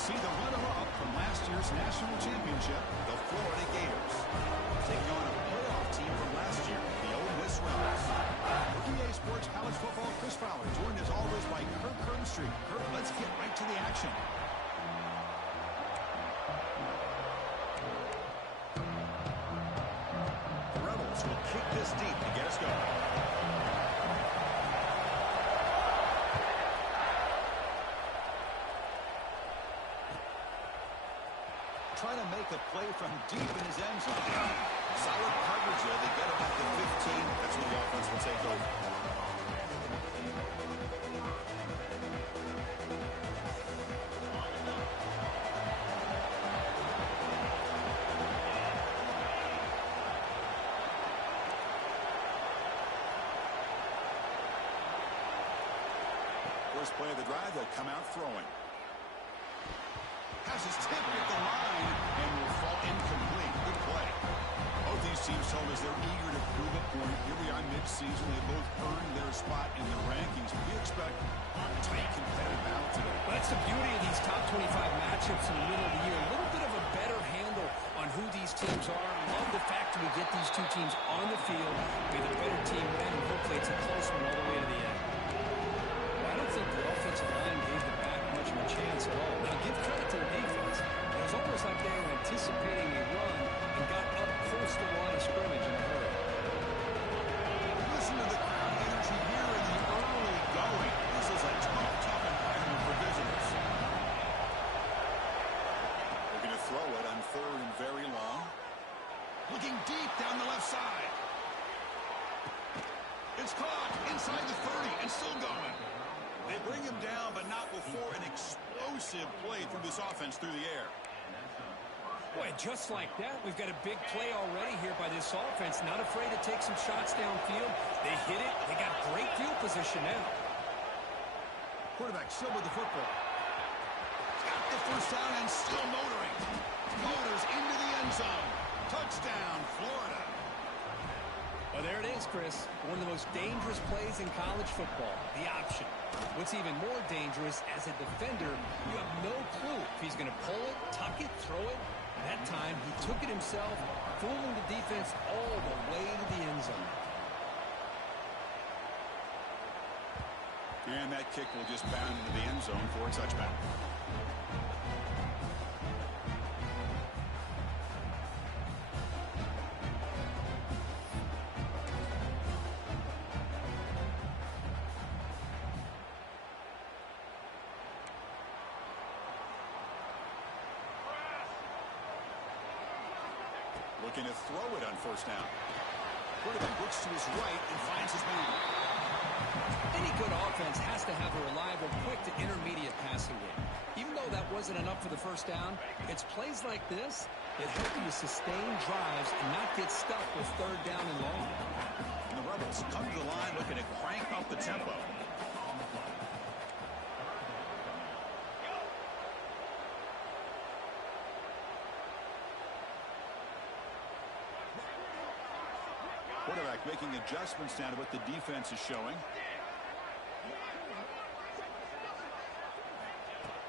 see the runner-up from last year's national championship, the Florida Gators. Taking on a playoff team from last year, the Ole Miss Rebels. For EA Sports College Football, Chris Fowler, joined as always by Kirk Herbstreit. Kirk, let's get right to the action. The Rebels will kick this deep to get us going. Trying to make a play from deep in his end zone. Solid coverage there. They get him at the 15. That's where the offense will take over. First play of the drive, they'll come out throwing. Has his tip at the line and will fall incomplete. Good play. Both these teams told us they're eager to prove a point. Here we are mid-season. They both earned their spot in the rankings. We expect a tight competitive battle today. Well, that's the beauty of these top 25 matchups in the middle of the year. A little bit of a better handle on who these teams are. I love the fact that we get these two teams on the field. Be the better team win, and hopefully it's a close one all the way to the end. Well, I don't think the offensive line gave the back much of a chance at all. Now, give credit to the defense. It was almost like they were anticipating a run and got up close to the line of scrimmage in a hurry. Listen to the crowd energy here in the early going. This is a tough environment for visitors. They're going to throw it on third and very long. Looking deep down the left side. It's caught inside the 30 and still going. They bring him down, but not before an explosive play through this offense through the air. Boy, just like that, we've got a big play already here by this offense. Not afraid to take some shots downfield. They hit it. They got great field position now. Quarterback still with the football. Got the first down and still motoring. Motors into the end zone. Touchdown, Florida. Well, there it is, Chris. One of the most dangerous plays in college football, the option. What's even more dangerous, as a defender, you have no clue if he's going to pull it, tuck it, throw it. That time, he took it himself, fooling the defense all the way to the end zone. And that kick will just bound into the end zone for a touchback. Looking to throw it on first down. Quarterback looks to his right and finds his man. Any good offense has to have a reliable, quick to intermediate passing game. Even though that wasn't enough for the first down, it's plays like this that help you to sustain drives and not get stuck with third down and long. And the Rebels come to the line looking to crank up the tempo. Quarterback making adjustments now to what the defense is showing.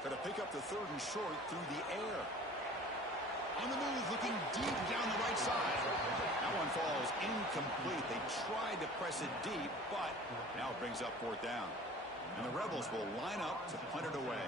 Got to pick up the third and short through the air. On the move, looking deep down the right side. That one falls incomplete. They tried to press it deep, but now it brings up fourth down. And the Rebels will line up to punt it away.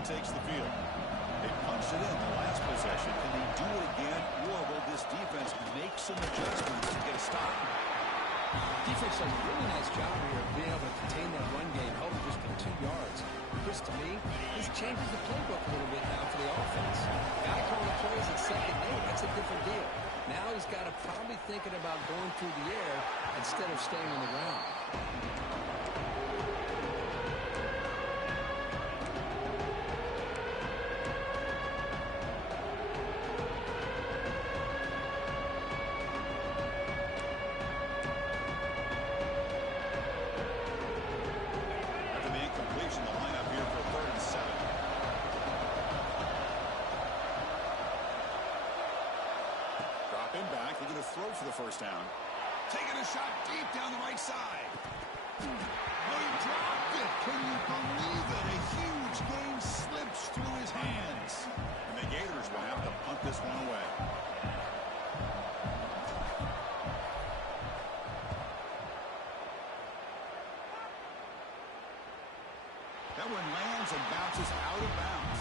Takes the field. They punched it in the last possession. Can they do it again, or will this defense make some adjustments to get a stop? Defense does a really nice job here of being able to contain that run game, held it just to 2 yards. Chris, to me, this changes the playbook a little bit now for the offense. Guy calling plays at second and 8, that's a different deal. Now he's got to probably thinking about going through the air instead of staying on the ground. first down. Taking a shot deep down the right side. Oh, he dropped it. Can you believe it? A huge gain slips through his hands. And the Gators will have to punt this one away. That one lands and bounces out of bounds.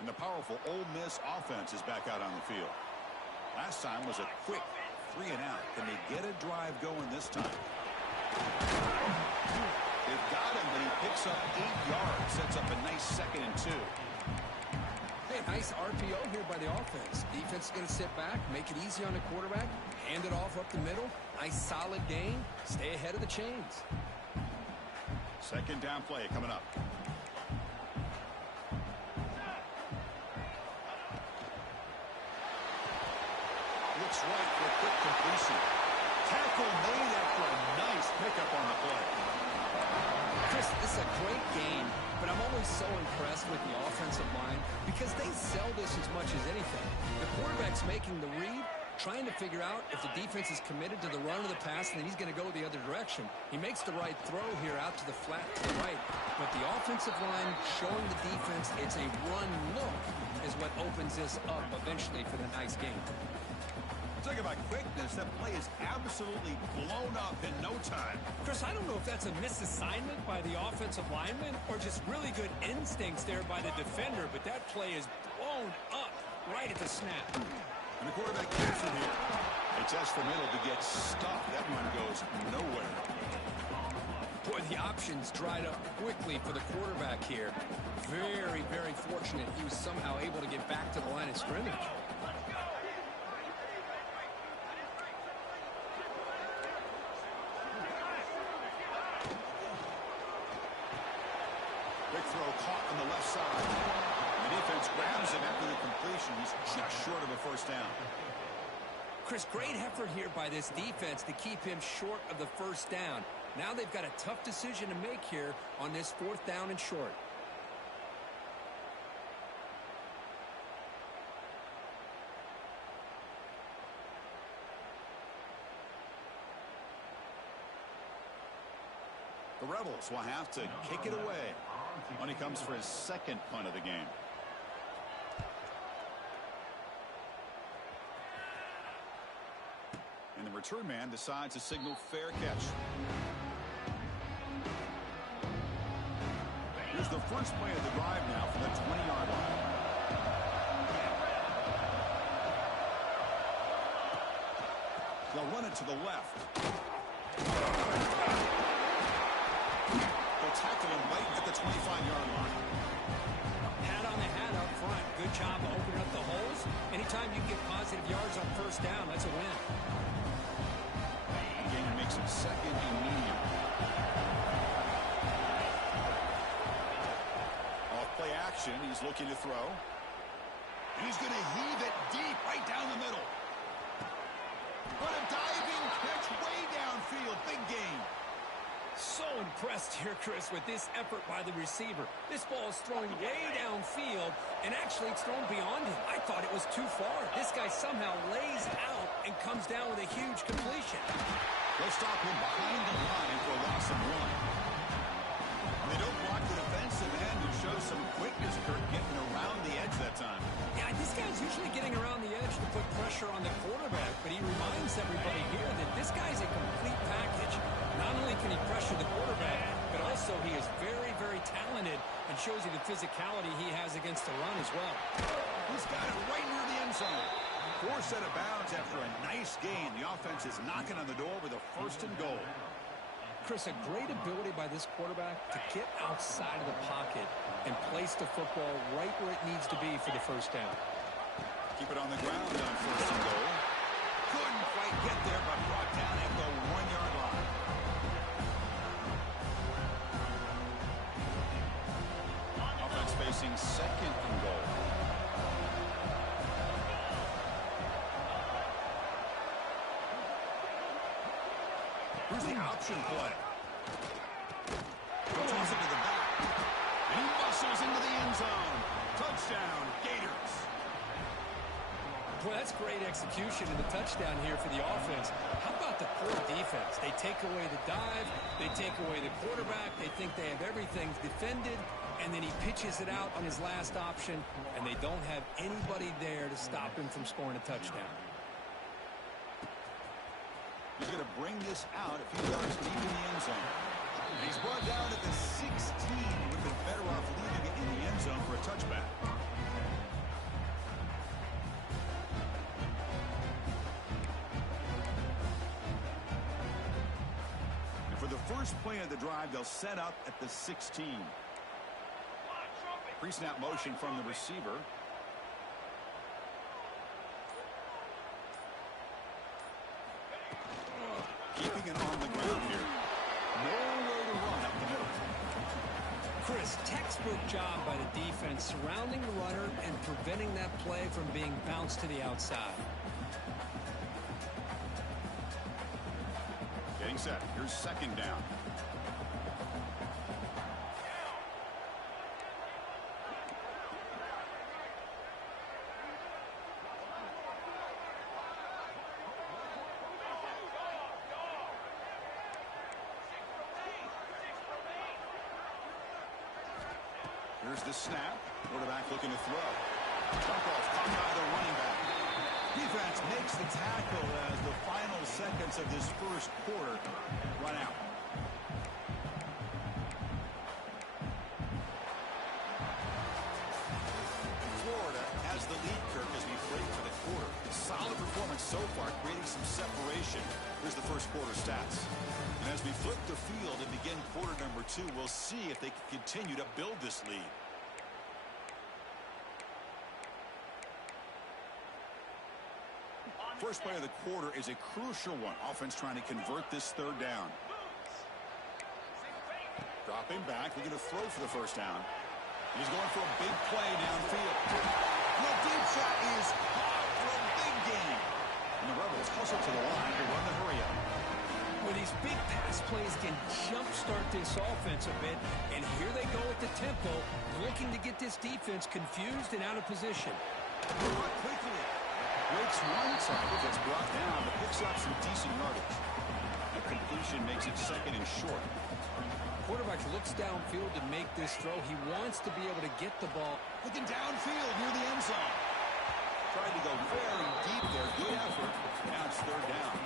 And the powerful Ole Miss offense is back out on the field. Last time was a quick 3-and-out. Can they get a drive going this time? They've got him, but he picks up 8 yards. Sets up a nice 2nd and 2. Hey, nice RPO here by the offense. Defense is going to sit back, make it easy on the quarterback, hand it off up the middle. Nice solid gain. Stay ahead of the chains. 2nd down play coming up. Looks right for a quick completion. Tackle made after a nice pickup on the play. Chris, this is a great game, but I'm always so impressed with the offensive line because they sell this as much as anything. The quarterback's making the read, trying to figure out if the defense is committed to the run or the pass, and then he's going to go the other direction. He makes the right throw here out to the flat to the right, but the offensive line showing the defense it's a run look is what opens this up eventually for the nice game. Talk about quickness. That play is absolutely blown up in no time. Chris, I don't know if that's a misassignment by the offensive lineman or just really good instincts there by the defender, but that play is blown up right at the snap. And the quarterback gets it here. They test the middle to get stuck. That one goes nowhere. Boy, the options dried up quickly for the quarterback here. Very, very fortunate he was somehow able to get back to the line of scrimmage. Big throw caught on the left side. The defense grabs him after the completion. He's just short of a first down. Chris, great effort here by this defense to keep him short of the first down. Now they've got a tough decision to make here on this 4th down and short. The Rebels will have to kick it away when he comes for his 2nd punt of the game. And the return man decides to signal fair catch. Here's the first play of the drive now from the 20-yard line. They'll run it to the left. Tackle him right at the 25-yard line. Hat on the hat up front. Good job of opening up the holes. Anytime you get positive yards on first down, that's a win. Again, makes it 2nd and medium. Off play action. He's looking to throw. And he's going to heave it deep right down the middle. But a diving catch way downfield. Big gain. So impressed here, Chris, with this effort by the receiver. This ball is thrown way downfield, and actually it's thrown beyond him. I thought it was too far. This guy somehow lays out and comes down with a huge completion. They'll stop him behind the line for a loss of 1. They don't block the defensive end and show some quickness, Kirk, getting around the edge that time. Yeah, this guy's usually getting around the edge to put pressure on the quarterback, but he reminds everybody here that this guy's a complete package. Not only can he pressure the quarterback, but also he is very, very talented and shows you the physicality he has against the run as well. He's got it right near the end zone. 4 set of bounds after a nice gain. The offense is knocking on the door with a 1st and goal. Chris, a great ability by this quarterback to get outside of the pocket and place the football right where it needs to be for the first down. Keep it on the ground on 1st and goal. Couldn't quite get there, but brought down at the 1-yard line. Offense facing 2nd and goal. Here's the option play. He'll toss it to the back. And he muscles into the end zone. Touchdown, Gators. Boy, that's great execution in the touchdown here for the offense. How about the poor defense? They take away the dive. They take away the quarterback. They think they have everything defended. And then he pitches it out on his last option. And they don't have anybody there to stop him from scoring a touchdown. He's going to bring this out a few yards deep in the end zone. And he's brought down at the 16. Would have been better off leaving it in the end zone for a touchback. And for the first play of the drive, they'll set up at the 16. Pre-snap motion from the receiver. Keeping it on the ground here. Nowhere to run up the middle. Chris, textbook job by the defense surrounding the runner and preventing that play from being bounced to the outside. Getting set. Here's second down. Here's the snap. Quarterback looking to throw. Jump off caught by the running back. Defense makes the tackle as the final seconds of this first quarter run out. Florida has the lead, Kirk, as we break for the quarter. Solid performance so far, creating some separation. Here's the first quarter stats. And as we flip the field and begin quarter number 2, we'll see if they can continue to build this lead. First play of the quarter is a crucial one. Offense trying to convert this third down. Dropping back, looking to throw for the first down. He's going for a big play downfield. And the deep shot is caught for a big gain. And the Rebels hustle to the line to run the hurry up. Well, these big pass plays can jumpstart this offense a bit. And here they go at the tempo, looking to get this defense confused and out of position. Quickly. Breaks one tackle, gets brought down, but picks up some decent yardage. A completion makes it second and short. Quarterback looks downfield to make this throw. He wants to be able to get the ball. Looking downfield near the end zone. Tried to go very deep there. Good effort. Now it's third down.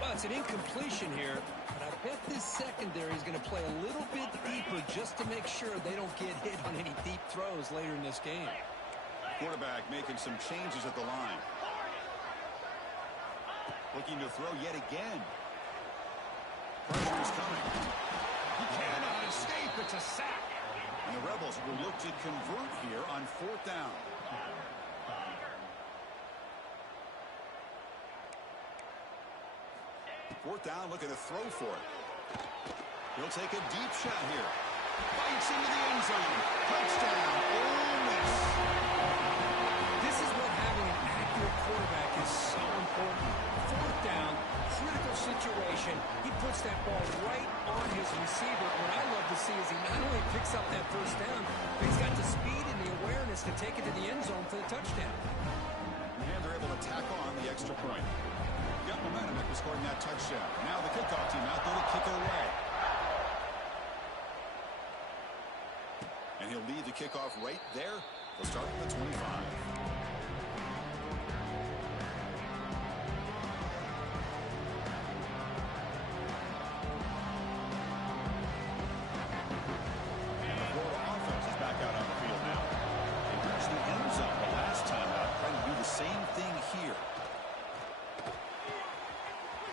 Well, it's an incompletion here, but I bet this secondary is going to play a little bit deeper just to make sure they don't get hit on any deep throws later in this game. Quarterback making some changes at the line. Looking to throw yet again. Pressure is coming. He cannot escape. It's a sack. And the Rebels will look to convert here on fourth down. Fourth down, looking to throw for it. He'll take a deep shot here. Bites into the end zone. Touchdown. Ole Miss. This is what having an accurate quarterback is so important. Fourth down, critical situation. He puts that ball right on his receiver. What I love to see is he not only picks up that first down, but he's got the speed and the awareness to take it to the end zone for the touchdown. And they're able to tack on the extra point. Got momentum after scoring that touchdown. Now the kickoff team out there to kick it away. And he'll lead the kickoff right there. They'll start from the 25.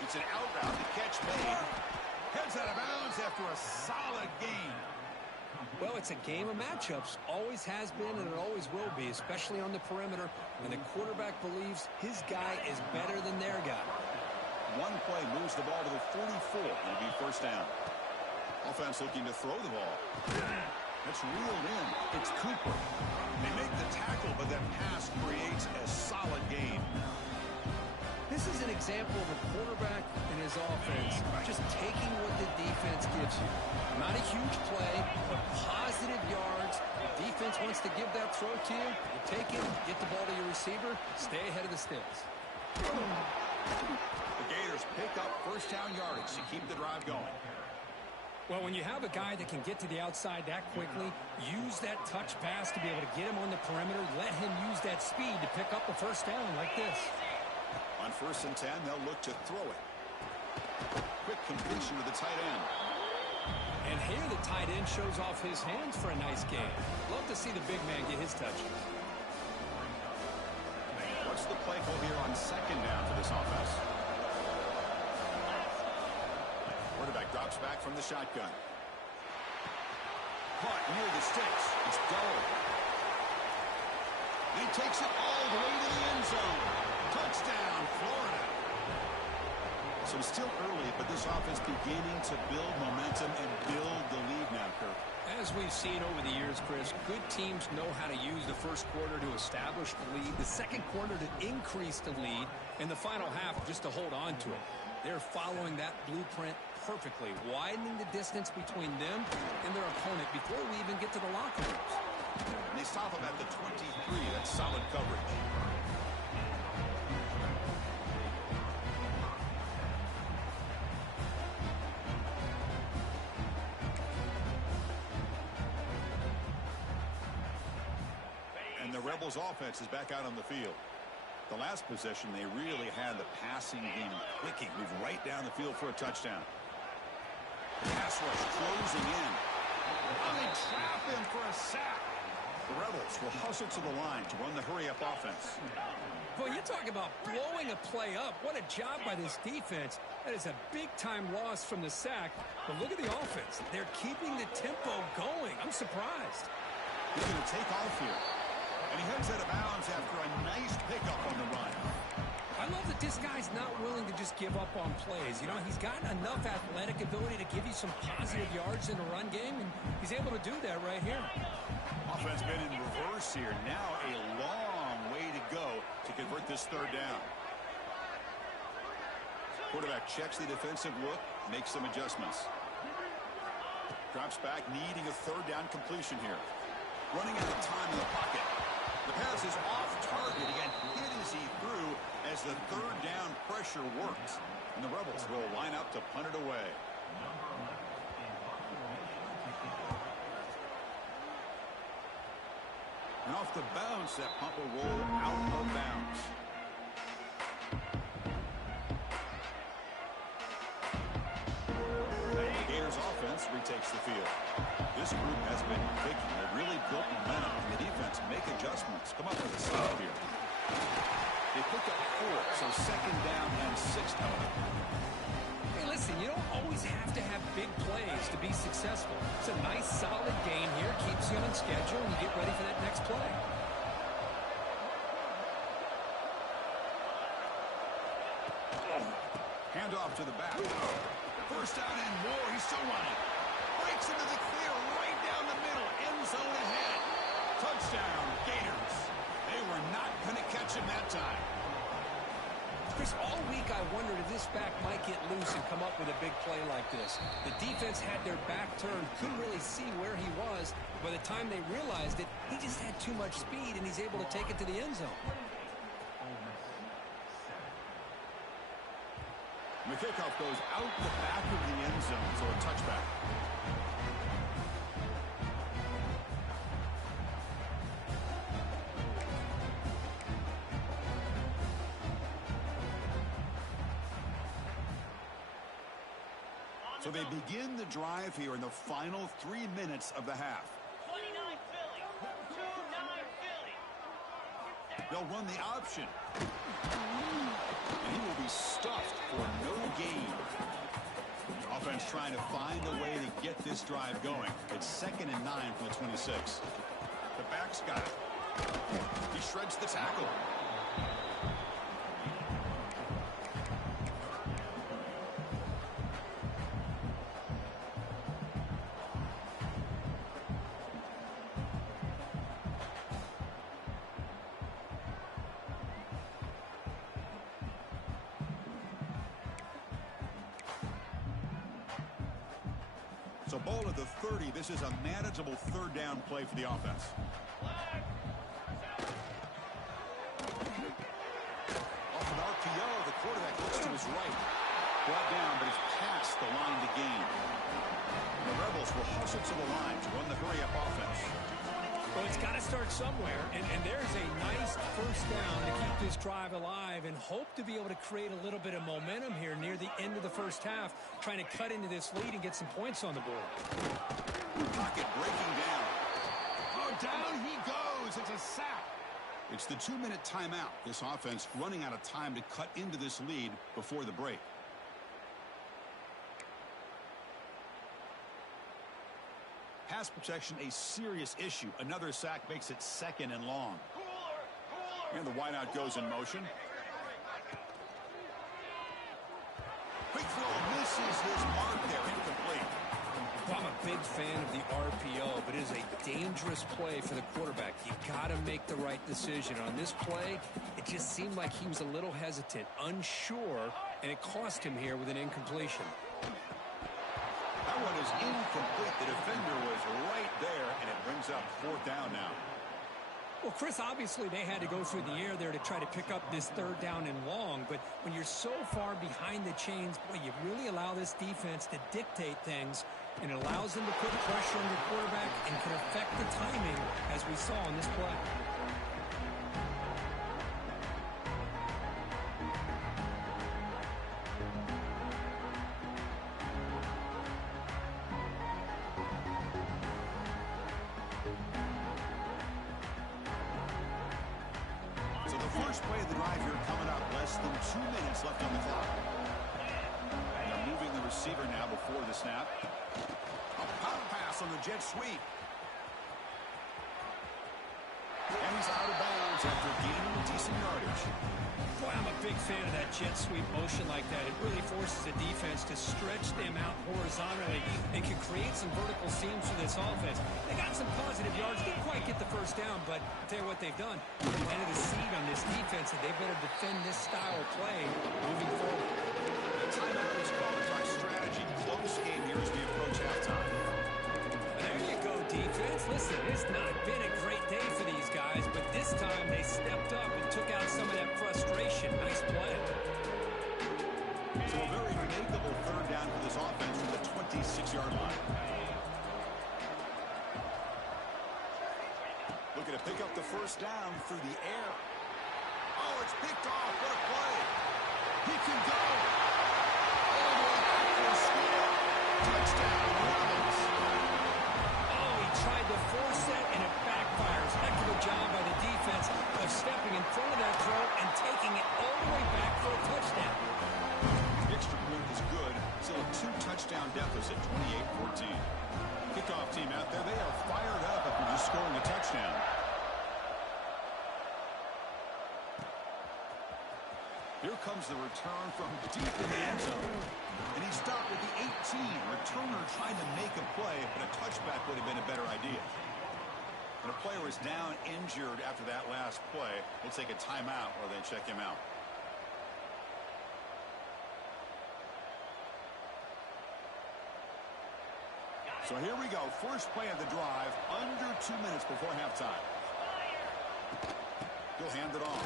It's an out route. The catch made. Heads out of bounds after a solid gain. Well, it's a game of matchups. Always has been and it always will be, especially on the perimeter when the quarterback believes his guy is better than their guy. One play moves the ball to the 44. It'll be first down. Offense looking to throw the ball. That's reeled in. It's Cooper. They make the tackle, but that pass creates a solid gain. This is an example of a quarterback and his offense, just taking what the defense gives you. Not a huge play, but positive yards. The defense wants to give that throw to you. You take it, get the ball to your receiver, stay ahead of the sticks. The Gators pick up first down yardage to keep the drive going. Well, when you have a guy that can get to the outside that quickly, use that touch pass to be able to get him on the perimeter, let him use that speed to pick up a first down like this. On 1st and 10, they'll look to throw it. Quick completion to the tight end. And here the tight end shows off his hands for a nice game. Love to see the big man get his touches. What's the play call here on 2nd down for this offense? Quarterback drops back from the shotgun. Caught near the sticks. It's Dole. He takes it all the way to the end zone. Touchdown, Florida. So still early, but this offense beginning to build momentum and build the lead now, Kirk. As we've seen over the years, Chris, good teams know how to use the first quarter to establish the lead, the second quarter to increase the lead, and the final half just to hold on to it. They're following that blueprint perfectly, widening the distance between them and their opponent before we even get to the locker rooms. And they stop him at the 23. That's solid coverage. And the Rebels offense is back out on the field. The last possession, they really had the passing game clicking. Move right down the field for a touchdown. Pass rush closing in. Oh, they trap him for a sack. The Rebels will hustle to the line to run the hurry-up offense. Boy, you talk about blowing a play up. What a job by this defense. That is a big-time loss from the sack. But look at the offense. They're keeping the tempo going. I'm surprised. He's going to take off here. And he heads out of bounds after a nice pickup on the run. I love that this guy's not willing to just give up on plays. You know, he's got enough athletic ability to give you some positive yards in the run game, and he's able to do that right here. Offense been in reverse here. Now a long way to go to convert this third down. Quarterback checks the defensive look, makes some adjustments. Drops back, needing a third down completion here. Running out of time in the pocket. The pass is off target. Again, hit as he threw as the third down pressure works. And the Rebels will line up to punt it away. And off the bounce, that punt will roll out of bounds. Gators offense retakes the field. This group has been clicking. They've really built momentum, and the defense make adjustments. Come up with a stop here. They picked up 4, so 2nd down and 6 coming up. Hey, listen, you don't always have to have big plays to be successful. It's a nice, solid game here. Keeps you on schedule, and you get ready for that next play. Handoff to the back. First down and more. He's still running. Breaks into the clear right down the middle. End zone ahead. Touchdown, Gators. They were not going to catch him that time. Chris, all week I wondered if this back might get loose and come up with a big play like this. The defense had their back turned, couldn't really see where he was. By the time they realized it, he just had too much speed, and he's able to take it to the end zone. And the kickoff goes out the back of the end zone, so a touchback. So they begin the drive here in the final 3 minutes of the half. 29 Philly. 29 Philly. They'll run the option. And he will be stuffed for no gain. Offense trying to find a way to get this drive going. It's 2nd and 9 from the 26. The back's got it. He shreds the tackle. So ball at the 30. This is a manageable third down play for the offense. Off an RPO, the quarterback looks to his right. Brought down, but he's past the line to gain. The Rebels will hustle to the line to run the hurry-up offense. Well, it's got to start somewhere, and there's a nice first down to keep this drive alive and hope to be able to create a little bit of momentum here near the end of the first half, trying to cut into this lead and get some points on the board. Pocket breaking down. Oh, down he goes. It's a sack. It's the 2-minute timeout. This offense running out of time to cut into this lead before the break. Pass protection, a serious issue. Another sack makes it 2nd and long. And the wideout goes in motion. Quick throw misses his mark there, incomplete. Well, I'm a big fan of the RPO, but it is a dangerous play for the quarterback. You got to make the right decision. On this play, it just seemed like he was a little hesitant, unsure, and it cost him here with an incompletion. That one is incomplete. The defender was right there, and it brings up 4th down now. Well, Chris, obviously they had to go through the air there to try to pick up this 3rd down and long, but when you're so far behind the chains, boy, you really allow this defense to dictate things, and it allows them to put pressure on your quarterback and can affect the timing, as we saw in this play. First play of the drive here coming up. Less than 2 minutes left on the clock. They're moving the receiver now before the snap. A power pass on the jet sweep. And he's out of bounds after gaining decent yardage. Boy, I'm a big fan of that jet sweep motion like that. It really forces the defense to stretch them out horizontally and can create some vertical seams for this offense. They got some positive yards. Didn't quite get the first down, but I'll tell you what they've done. They planted a seed on this defense, and they better defend this style of play moving forward. The timeout is called by strategy. Close game here as we approach halftime. There you go, defense. Listen, it's not been a great day for these guys, but this time they stepped up and took out some of that frustration. Nice play. So a very makeable 3rd down for this offense from the 26-yard line. Looking to pick up the first down through the air. Oh, it's picked off. What a play. He can go. All the way back for a score. Touchdown, Rebels. Oh, he tried to force that, and it backfires. Heck of a job by the defense of stepping in front of that throw and taking it all the way back for a touchdown. Extra point is good. Still a 2-touchdown deficit, 28-14. Kickoff team out there. They are fired up after just scoring a touchdown. Here comes the return from deep in the end zone. And he stopped at the 18. Returner trying to make a play, but a touchback would have been a better idea. When a player is down injured after that last play, they take a timeout or they check him out. So here we go. First play of the drive. Under 2 minutes before halftime. He'll hand it off.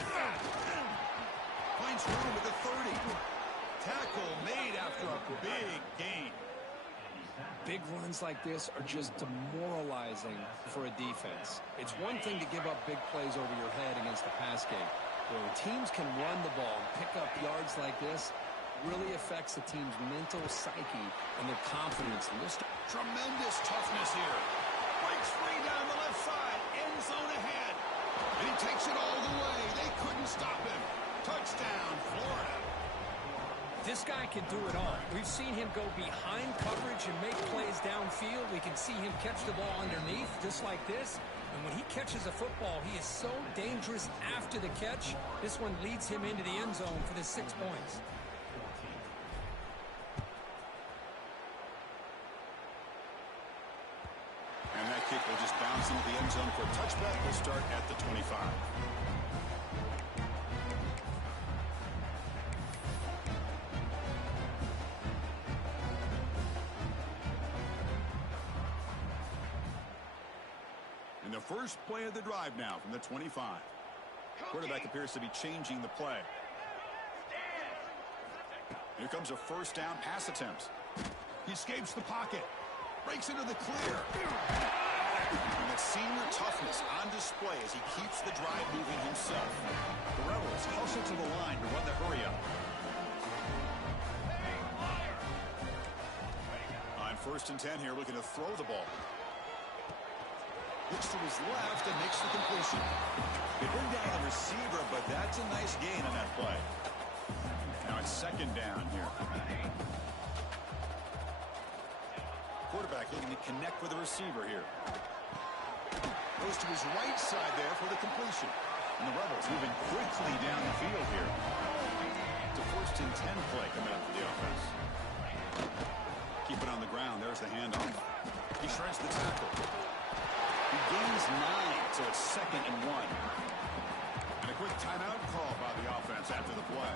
Finds room at the 30. Tackle made after a big gain. Big runs like this are just demoralizing for a defense. It's one thing to give up big plays over your head against the pass game. But when teams can run the ball and pick up yards like this, really affects the team's mental psyche and their confidence. And this tremendous toughness here. Breaks free down the left side. End zone ahead. And he takes it all the way. They couldn't stop him. Touchdown, Florida. This guy can do it all. We've seen him go behind coverage and make plays downfield. We can see him catch the ball underneath just like this. And when he catches a football, he is so dangerous after the catch. This one leads him into the end zone for the 6 points. And that kick will just bounce into the end zone for a touchback. We'll start at the 25. First play of the drive now from the 25. Quarterback appears to be changing the play. Here comes a first down pass attempt. He escapes the pocket. Breaks into the clear. And that senior toughness on display as he keeps the drive moving himself. The Rebels hustle to the line to run the hurry up. On 1st and 10 here, looking to throw the ball. Looks to his left and makes the completion. They bring down the receiver, but that's a nice gain on that play. Now it's 2nd down here. Quarterback looking to connect with the receiver here. Goes to his right side there for the completion. And the Rebels moving quickly down the field here. It's a 1st and 10 play coming up for the offense. Keep it on the ground. There's the handoff. He shreds the tackle. He gains 9, so it's 2nd and 1. And a quick timeout call by the offense after the play.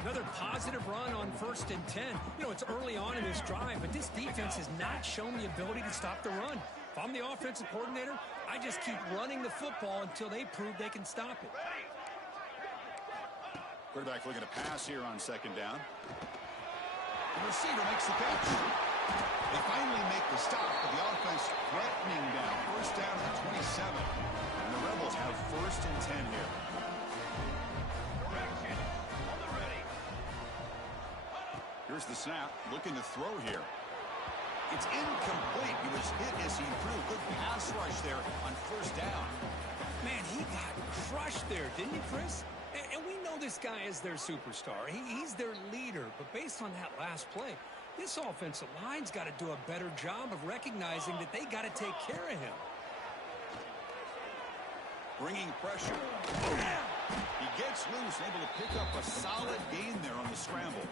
Another positive run on 1st and 10. You know, it's early on in this drive, but this defense has not shown the ability to stop the run. If I'm the offensive coordinator, I just keep running the football until they prove they can stop it. Quarterback looking to pass here on 2nd down. The receiver makes the catch. They finally make the stop, but the offense threatening down. 1st down at the 27. And the Rebels have 1st and 10 here. Here's the snap, looking to throw here. It's incomplete. He was hit as he threw. Good pass rush there on 1st down. Man, he got crushed there, didn't he, Chris? And we know this guy is their superstar. He's their leader. But based on that last play, this offensive line's got to do a better job of recognizing that they got to take care of him. Bringing pressure. He gets loose, able to pick up a solid gain there on the scramble.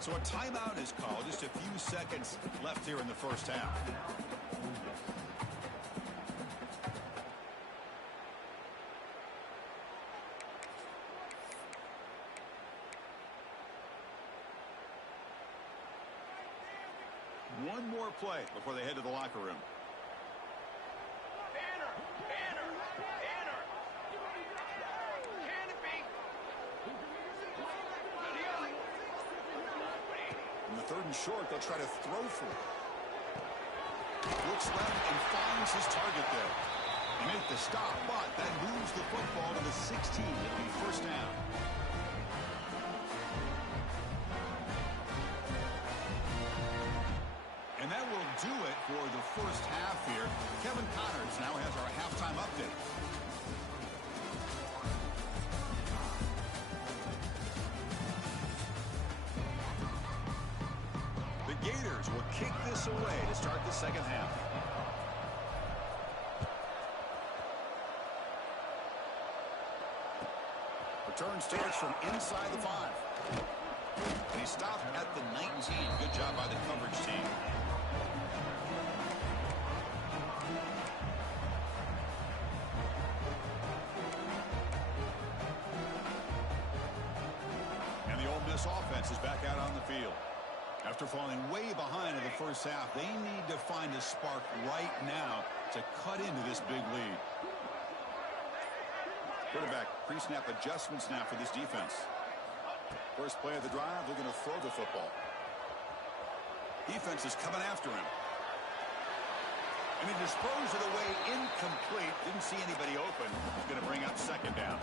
So a timeout is called. Just a few seconds left here in the 1st half. One more play before they head to the locker room. Banner! Banner! Banner! Can it be? In the 3rd and short, they'll try to throw for it. Looks left and finds his target there. They make the stop, but that moves the football to the 16. It'll be 1st down. And that will do it for the 1st half here. Kevin Connors now has our halftime update. The Gators will kick this away to start the 2nd half. Return starts from inside the 5. And he stopped at the 19. Good job by the coverage team. And the Ole Miss offense is back out on the field. After falling way behind in the 1st half, they need to find a spark right now to cut into this big lead. Quarterback pre-snap adjustments now for this defense. First play of the drive, they're going to throw the football. Defense is coming after him. And he disposed of the way incomplete. Didn't see anybody open. He's going to bring up 2nd down.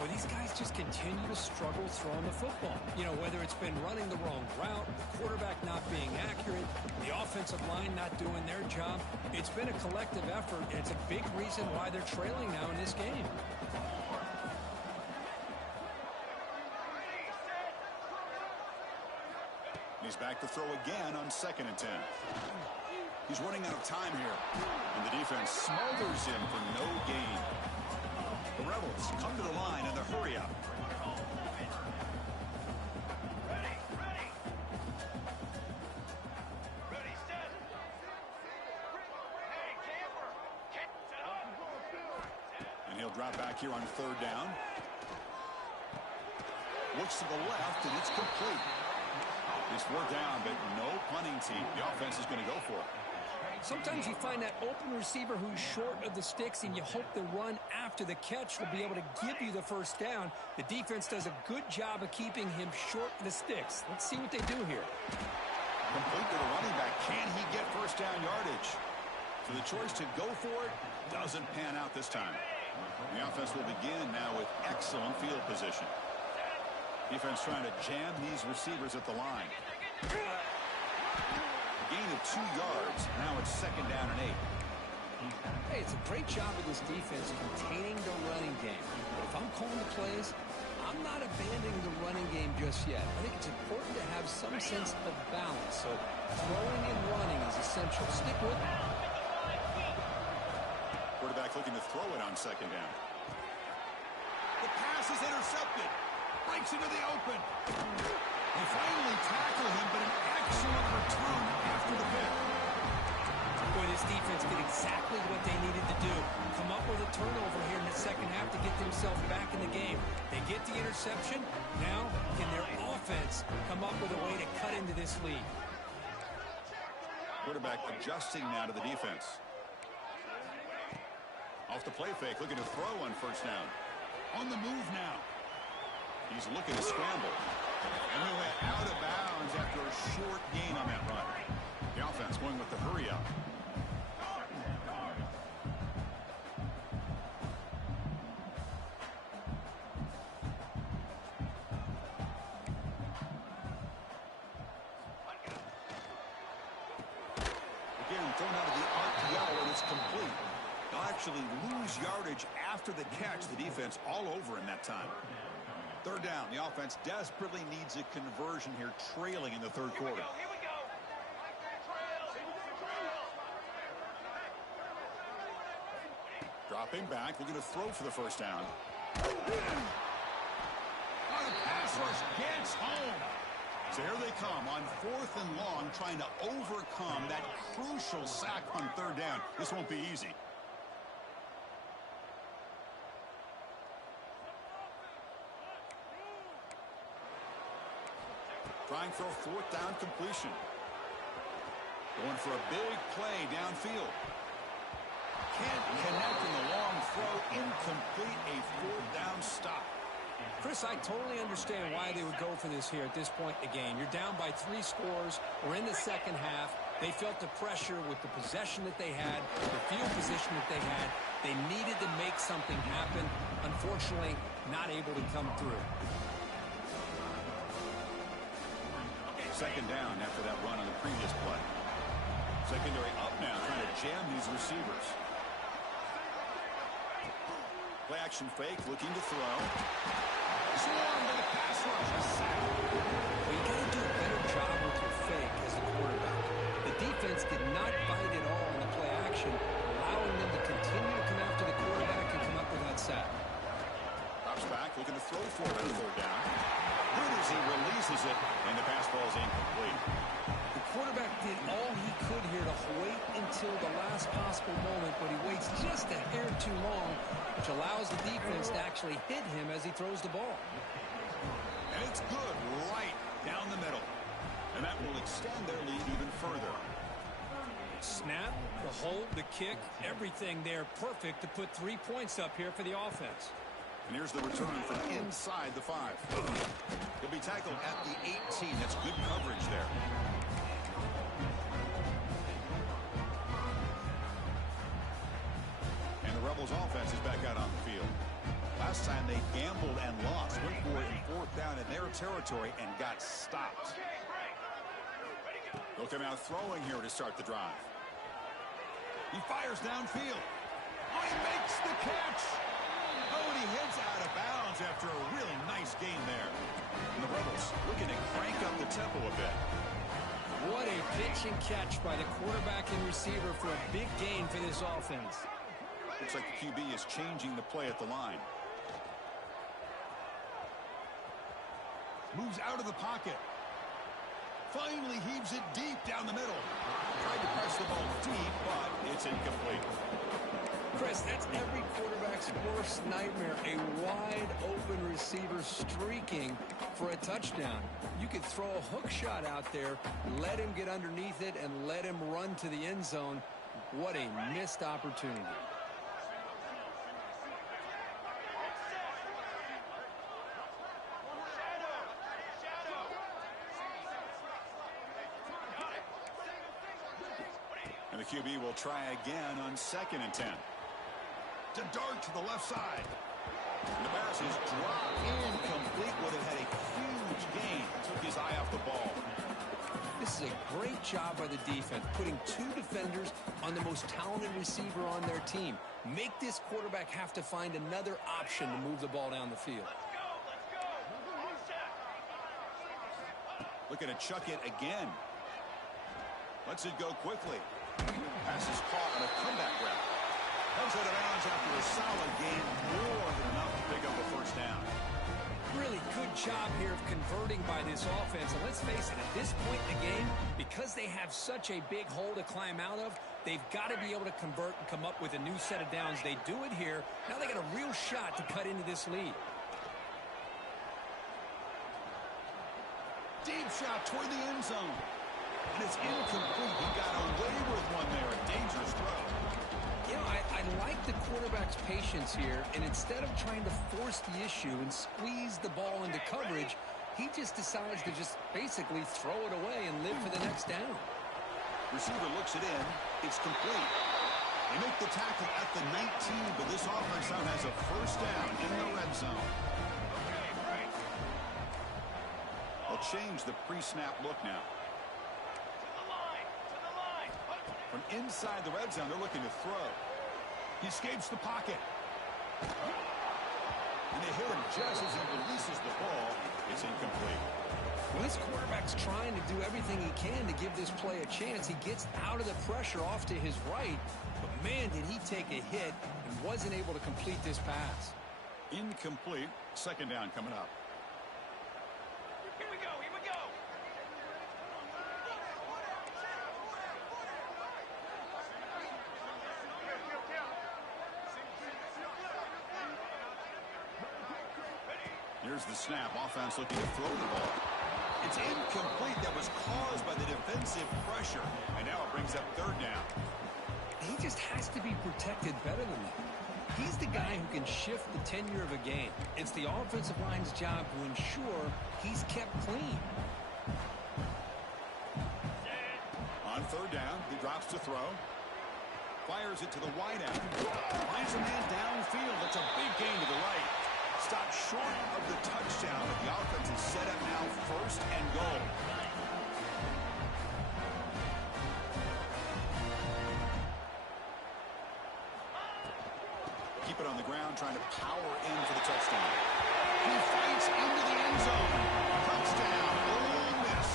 Well, these guys just continue to struggle throwing the football. You know, whether it's been running the wrong route, the quarterback not being accurate, the offensive line not doing their job. It's been a collective effort, and it's a big reason why they're trailing now in this game. He's back to throw again on 2nd and 10. He's running out of time here. And the defense smothers him for no gain. The Rebels come to the line in the hurry up. Ready, set. Hey, camper. Set up. And he'll drop back here on 3rd down. Looks to the left, and it's complete. It's 4th down, but no punting team. The offense is going to go for it. Sometimes you find that open receiver who's short of the sticks, and you hope the run after the catch will be able to give you the first down. The defense does a good job of keeping him short of the sticks. Let's see what they do here. Complete to the running back. Can he get first down yardage? So the choice to go for it doesn't pan out this time. The offense will begin now with excellent field position. Defense trying to jam these receivers at the line. Gain of 2 yards. Now it's second down and 8. Hey, it's a great job of this defense containing the running game. But if I'm calling the plays, I'm not abandoning the running game just yet. I think it's important to have some sense of balance. So throwing and running is essential. Stick with it. Quarterback looking to throw it on second down. The pass is intercepted. Breaks into the open. They finally tackle him, but an excellent return after the pick. Boy, this defense did exactly what they needed to do. Come up with a turnover here in the second half to get themselves back in the game. They get the interception. Now, can their offense come up with a way to cut into this lead? Quarterback adjusting now to the defense. Off the play fake, looking to throw on first down. On the move now. He's looking to scramble. And he went out of bounds after a short gain on that run. The offense going with the hurry up. Again, thrown out of the RPO, and it's complete. They'll actually lose yardage after the catch. The defense all over him that time. Third down. The offense desperately needs a conversion here, trailing in the third quarter. Here we go. Dropping back, looking to throw for the first down. Oh, the pass rush gets home. So here they come on 4th and long, trying to overcome that crucial sack on third down. This won't be easy. Trying for a 4th down completion. Going for a big play downfield. Can't connect in the long throw. Incomplete, a 4th down stop. Chris, I totally understand why they would go for this here at this point in the game. You're down by 3 scores. We're in the second half. They felt the pressure with the possession that they had, the field position that they had. They needed to make something happen. Unfortunately, not able to come through. Second down after that run on the previous play. Secondary up now, trying to jam these receivers. Play action fake, looking to throw. Swarmed by the pass rush. A sack. Well, you got to do a better job with your fake as the quarterback. The defense did not bite at all in the play action, allowing them to continue to come after the quarterback and come up with that sack. Drops back, looking to throw for it on third down. Good as he releases it, and the pass ball is incomplete. The quarterback did all he could here to wait until the last possible moment, but he waits just a hair too long, which allows the defense to actually hit him as he throws the ball. And it's good right down the middle. And that will extend their lead even further. Snap, the hold, the kick, everything there perfect to put 3 points up here for the offense. And here's the return from inside the 5. He'll be tackled at the 18. That's good coverage there. And the Rebels offense is back out on the field. Last time they gambled and lost. Went for it in 4th down in their territory and got stopped. They'll come out throwing here to start the drive. He fires downfield. Oh, he makes the catch. Oh, and he heads out of bounds after a really nice gain there. And the Rebels looking to crank up the tempo a bit. What a pitch and catch by the quarterback and receiver for a big gain for this offense. Looks like the QB is changing the play at the line. Moves out of the pocket. Finally heaves it deep down the middle. Tried to press the ball deep, but it's incomplete. Chris, that's every quarterback's worst nightmare, a wide-open receiver streaking for a touchdown. You could throw a hook shot out there, let him get underneath it, and let him run to the end zone. What a missed opportunity. And the QB will try again on 2nd and 10. To dart to the left side. And the pass is dropped incomplete. Would have had a huge gain. Took his eye off the ball. This is a great job by the defense, putting 2 defenders on the most talented receiver on their team. Make this quarterback have to find another option to move the ball down the field. Looking to chuck it again. Lets it go quickly. Pass is caught on a comeback route. Comes out of bounds after a solid game, more than enough to pick up a first down. Really good job here of converting by this offense. And let's face it, at this point in the game, because they have such a big hole to climb out of, they've got to be able to convert and come up with a new set of downs. They do it here. Now they got a real shot to cut into this lead. Deep shot toward the end zone. And it's incomplete. He got away with one there. A dangerous throw. You know, I like the quarterback's patience here, and instead of trying to force the issue and squeeze the ball into coverage, he just decides to just basically throw it away and live for the next down. Receiver looks it in. It's complete. They make the tackle at the 19, but this offense now has a first down in the red zone. They'll change the pre-snap look now. From inside the red zone, they're looking to throw. He escapes the pocket. And they hit him just as he releases the ball. It's incomplete. Well, this quarterback's trying to do everything he can to give this play a chance. He gets out of the pressure off to his right, but man, did he take a hit and wasn't able to complete this pass. Incomplete. 2nd down coming up. Here we go, here we go. Here's the snap. Offense looking to throw the ball. It's incomplete. That was caused by the defensive pressure. And now it brings up 3rd down. He just has to be protected better than that. He's the guy who can shift the tenure of a game. It's the offensive line's job to ensure he's kept clean. On 3rd down, he drops to throw. Fires it to the wideout. Finds a man downfield. That's a big gain to the right. Stopped short of the touchdown, but the offense is set up now 1st and goal. Keep it on the ground, trying to power in for the touchdown. He fights into the end zone. Touchdown, Ole Miss.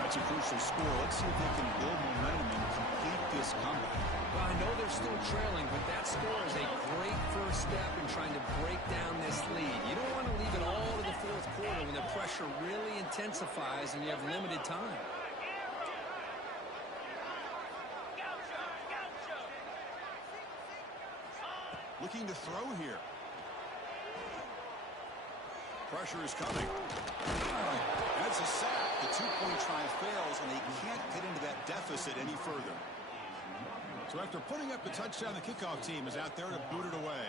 That's a crucial score. Let's see if they can build momentum and complete this comeback. Well, I know they're still trailing, but that score is a great first step in trying to break down this lead. You don't want to leave it all to the 4th quarter when the pressure really intensifies and you have limited time. Looking to throw here. Pressure is coming. That's a sack. The 2-point try fails, and they can't get into that deficit any further. So after putting up the touchdown, the kickoff team is out there to boot it away.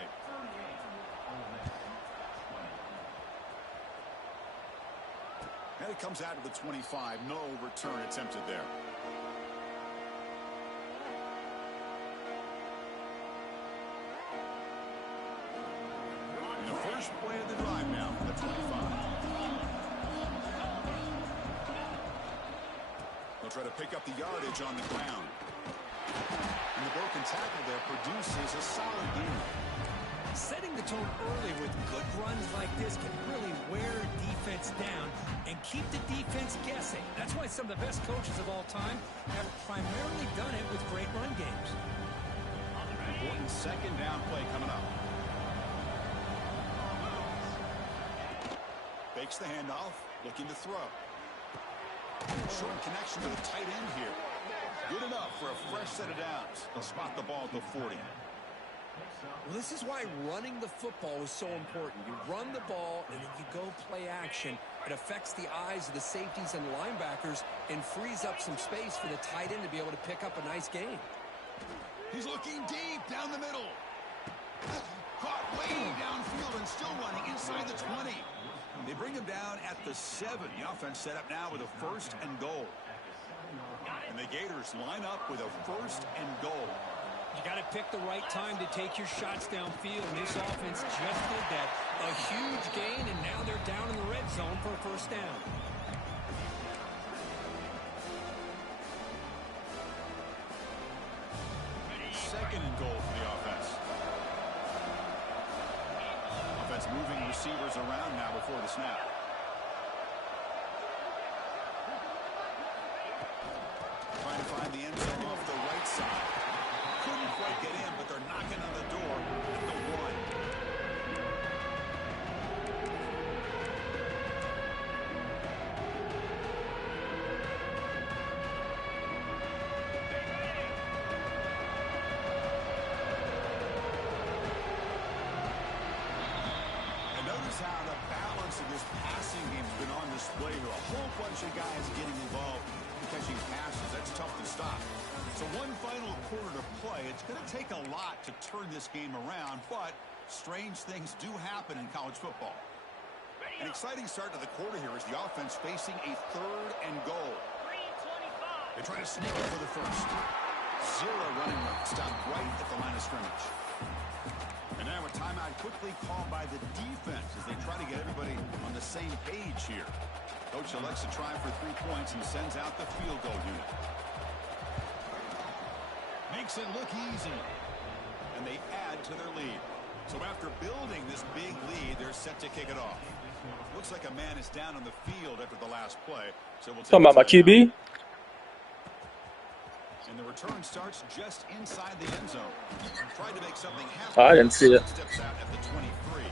And it comes out to the 25. No return attempted there. And the first play of the drive now for the 25. They'll try to pick up the yardage on the ground. And the broken tackle there produces a solid game. Setting the tone early with good runs like this can really wear defense down and keep the defense guessing. That's why some of the best coaches of all time have primarily done it with great run games. Important 2nd down play coming up. Fakes the handoff, looking to throw. Short connection to the tight end here. Good enough for a fresh set of downs. They'll spot the ball at the 40. Well, this is why running the football is so important. You run the ball, and then you go play action. It affects the eyes of the safeties and linebackers and frees up some space for the tight end to be able to pick up a nice gain. He's looking deep down the middle. Caught way downfield and still running inside the 20. They bring him down at the 7. The offense set up now with a 1st and goal. And the Gators line up with a 1st and goal. You got to pick the right time to take your shots downfield. And this offense just did that. A huge gain, and now they're down in the red zone for a 1st down. Second and goal for the offense. Offense moving receivers around now before the snap. Trying to find the end zone off the right side. Couldn't quite get in, but they're knocking on the door at the 1. And notice how the balance of this passing game has been on display here. A whole bunch of guys getting involved in catching passes. That's tough to stop. So one final quarter to play. It's going to take a lot to turn this game around, but strange things do happen in college football. An exciting start to the quarter here as the offense facing a 3rd and goal. They try to sneak it for the 1st. 0 running room. Stopped right at the line of scrimmage. And now a timeout quickly called by the defense as they try to get everybody on the same page here. Coach elects to try for 3 points and sends out the field goal unit. Makes it look easy. And they add to their lead. So after building this big lead, they're set to kick it off. Looks like a man is down on the field after the last play. So we'll Talking about my QB? And the return starts just inside the end zone. Tried to make something happen. Oh, I didn't see it. Steps out at the 23.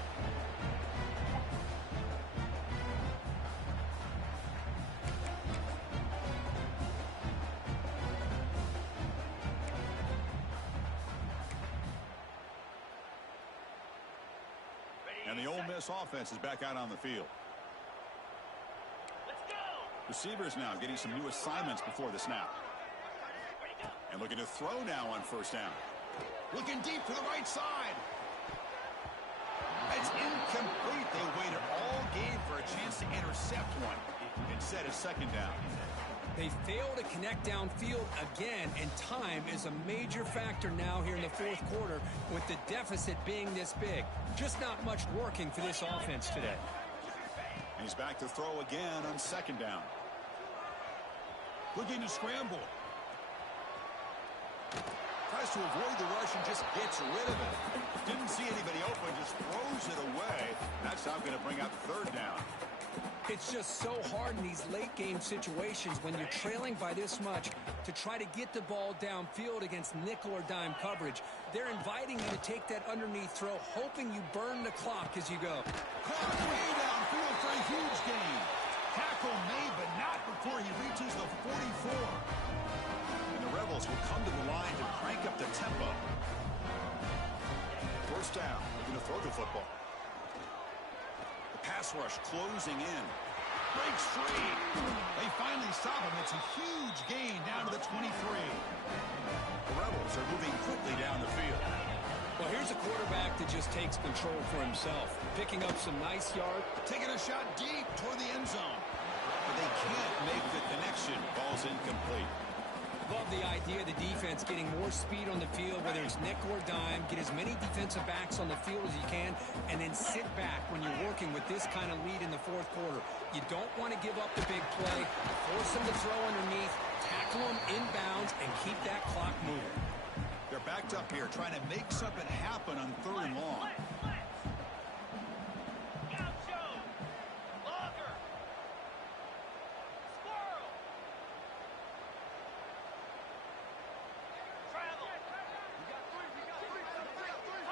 And the Ole Miss offense is back out on the field. Receivers now getting some new assignments before the snap. And looking to throw now on 1st down. Looking deep to the right side. It's incomplete. They waited all game for a chance to intercept one. Instead, a 2nd down. They fail to connect downfield again, and time is a major factor now here in the 4th quarter with the deficit being this big. Just not much working for this offense today. And he's back to throw again on 2nd down. Looking to scramble. Tries to avoid the rush and just gets rid of it. Didn't see anybody open, just throws it away. That's now going to bring up 3rd down. It's just so hard in these late game situations when you're trailing by this much to try to get the ball downfield against nickel or dime coverage. They're inviting you to take that underneath throw, hoping you burn the clock as you go. Caught way downfield for a huge gain. Tackle made, but not before he reaches the 44. And the Rebels will come to the line to crank up the tempo. 1st down, looking to throw the football. Pass rush closing in. Breaks free. They finally stop him. It's a huge gain down to the 23. The Rebels are moving quickly down the field. Well, here's a quarterback that just takes control for himself. Picking up some nice yards. Taking a shot deep toward the end zone. But they can't make the connection. Ball's incomplete. Love the idea of the defense getting more speed on the field, whether it's nickel or dime. Get as many defensive backs on the field as you can, and then sit back when you're working with this kind of lead in the 4th quarter. You don't want to give up the big play. Force them to throw underneath, tackle them inbounds, and keep that clock moving. They're backed up here trying to make something happen on 3rd and long.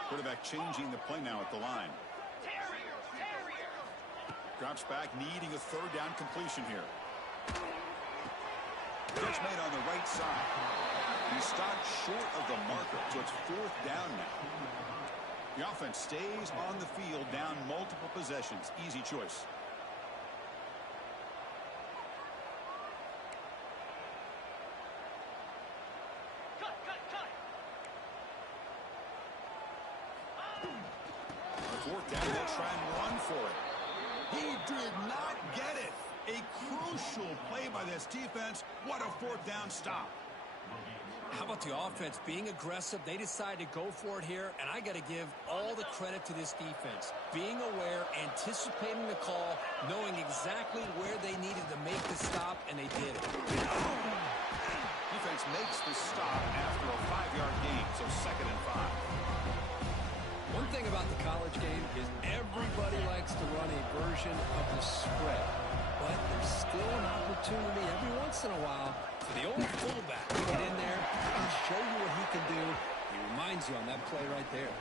Quarterback changing the play now at the line. Drops back, needing a 3rd down completion here. Catch made on the right side. He stopped short of the marker, so it's 4th down now. The offense stays on the field, down multiple possessions. Easy choice. Cut, cut, cut. 4th down, they'll try and run for it. He did not get it. A crucial play by this defense. What a 4th down stop. How about the offense being aggressive? They decide to go for it here, and I got to give all the credit to this defense. Being aware, anticipating the call, knowing exactly where they needed to make the stop, and they did it. Defense makes the stop after a 5-yard gain, so 2nd and 5. One thing about the college game is everybody likes to run a version of the spread. But there's still an opportunity every once in a while for the old fullback to get in there and show you what he can do. He reminds you on that play right there.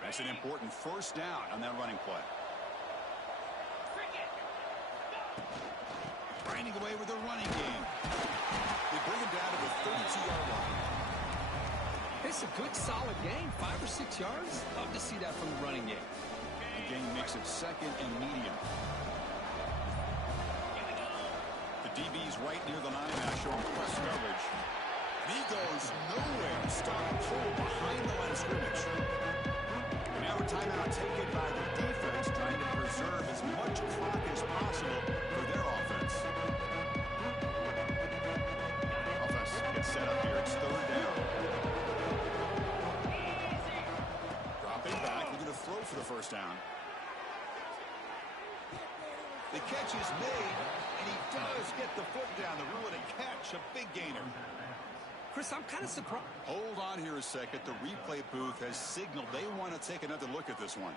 That's an important 1st down on that running play. Grinding away with the running game. They bring him down to the 32-yard line. It's a good, solid game. 5 or 6 yards. Love to see that from the running game. The game makes it 2nd and medium. The DB's right near the line now, showing press coverage. And he goes nowhere. Stop pull behind the line of scrimmage. And now a timeout taken by the defense, trying to preserve as much clock as possible for their offense. Offense gets set up here. It's 3rd down. Dropping back, looking to throw for the 1st down. The catch is made, and he does get the foot down. The rule of a catch, a big gainer. Chris, I'm kind of surprised. Hold on here a second. The replay booth has signaled they want to take another look at this one.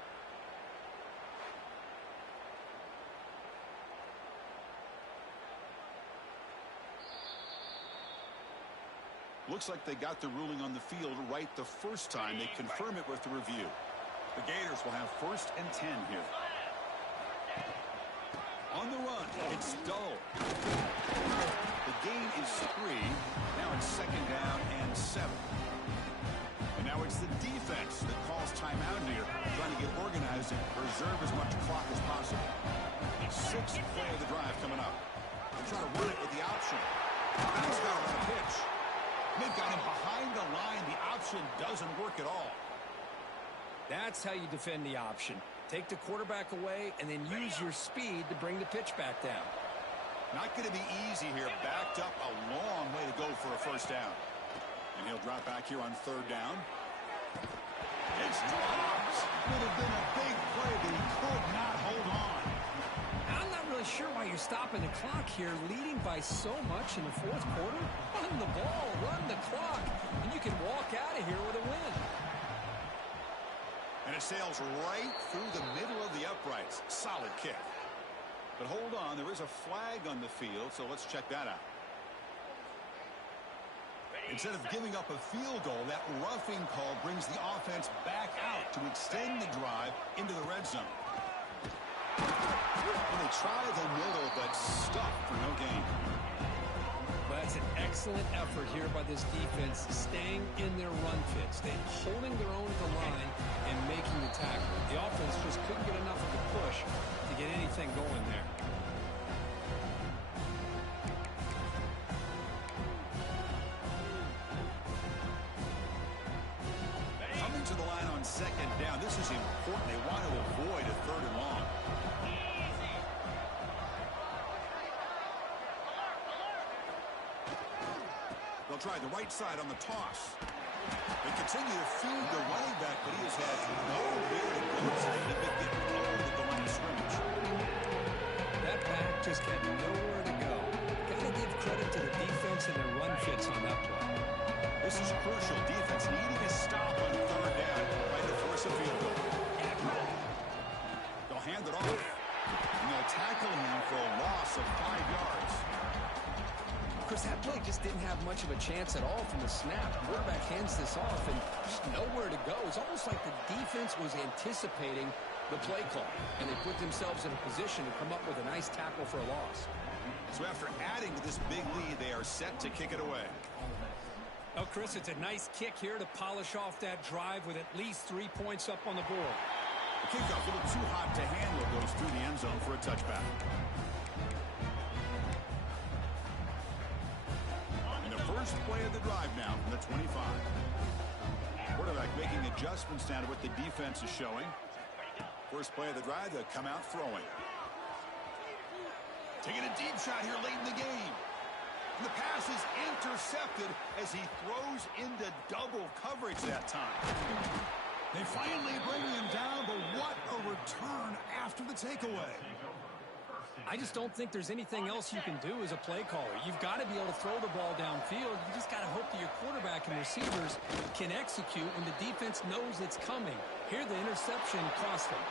Looks like they got the ruling on the field right the first time. They confirm it with the review. The Gators will have 1st and 10 here. On the run, it's Dull. The gain is 3. Now it's 2nd down and 7. And now it's the defense that calls timeout here, trying to get organized and preserve as much clock as possible. 6th play of the drive coming up. They're trying to run it with the option. Bounce down on the pitch. They've got him behind the line. The option doesn't work at all. That's how you defend the option. Take the quarterback away and then use your speed to bring the pitch back down. Not going to be easy here. Backed up a long way to go for a 1st down. And he'll drop back here on 3rd down. It's dropped. Would have been a big play, but he could not hold on. I'm not really sure why you're stopping the clock here, leading by so much in the 4th quarter. Run the ball, run the clock, and you can walk out of here with a win. And it sails right through the middle of the uprights. Solid kick. But hold on, there is a flag on the field, so let's check that out. Instead of giving up a field goal, that roughing call brings the offense back out to extend the drive into the red zone. Well, they try the middle, but stuck for no gain. Well, that's an excellent effort here by this defense, staying in their run fits. They're holding their own at the line and making the tackle. The offense just couldn't get enough of a push to get anything going there. Coming to the line on 2nd down. This is important. They want to avoid a 3rd and long. They'll try the right side on the toss. They continue to feed the running back, but he has had nowhere to go. They've been getting cold at the line of scrimmage. That back just had nowhere to go. Got to give credit to the defense and their run fits on that play. This is crucial. Defense needing a stop on 3rd down, trying to force a field goal. They'll hand it off, and they'll tackle him for a loss of 5 yards. Chris, that play just didn't have much of a chance at all from the snap. The quarterback hands this off, and just nowhere to go. It's almost like the defense was anticipating the play call, and they put themselves in a position to come up with a nice tackle for a loss. So after adding to this big lead, they are set to kick it away. Oh, Chris, it's a nice kick here to polish off that drive with at least 3 points up on the board. The kickoff a little too hot to handle, goes through the end zone for a touchback. And the first play of the drive now from the 25. Quarterback making adjustments now to what the defense is showing. First play of the drive, they'll come out throwing. Taking a deep shot here late in the game. And the pass is intercepted as he throws into double coverage that time. They finally bring him down, but what a return after the takeaway. I just don't think there's anything else you can do as a play caller. You've got to be able to throw the ball downfield. You just got to hope that your quarterback and receivers can execute when the defense knows it's coming. Here, the interception cost them.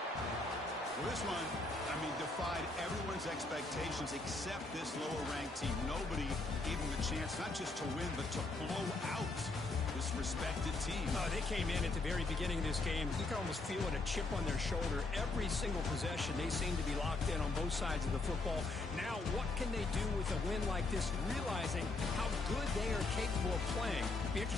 Well, this one, defied everyone's expectations except this lower-ranked team. Nobody gave them the chance not just to win, but to blow out this respected team. They came in at the very beginning of this game. You can almost feel it, a chip on their shoulder. Every single possession, they seem to be locked in on both sides of the football. Now, what can they do with a win like this, realizing how good they are capable of playing? Be interesting